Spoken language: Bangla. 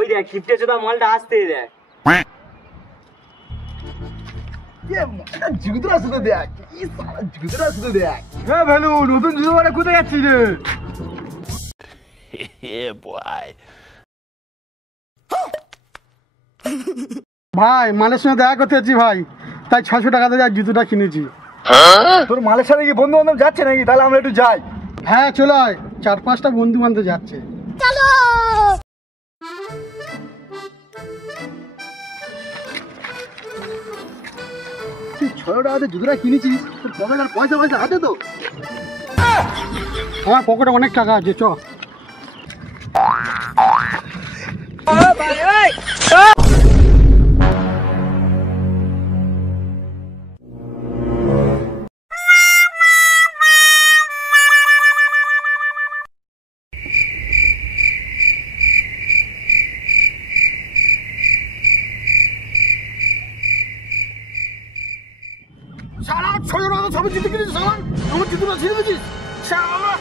ওই দেখ কিপটে চোদা মালটা আসতে দেখ। জুতোটা শুধু দেখ, জুতোটা শুধু দেখ। হ্যাঁ ভ্যালু, নতুন জুতো মানে কোথায় যাচ্ছিস রে? ভাই মালের সঙ্গে দেখা করতে যাচ্ছি ভাই, তাই 600 টাকা দিয়ে জুতোটা কিনেছি। তোর মালের সাথে কি বন্ধু বান্ধব যাচ্ছে নাকি? তাহলে আমরা একটু যাই। হ্যাঁ চলো, 4-5টা বন্ধু বান্ধব যাচ্ছে। তুই 600 টাকা দিয়ে জুতোটা কিনেছিস, তোর পকেটে আর পয়সা পয়সা হাতে তো? আমার পকেটে অনেক টাকা আছে, চ। সারা 600 টাকা সবে জুতো কিনেছিস, সারা আমার জুতোটা ছিঁড়ে দিয়েছিস সারা।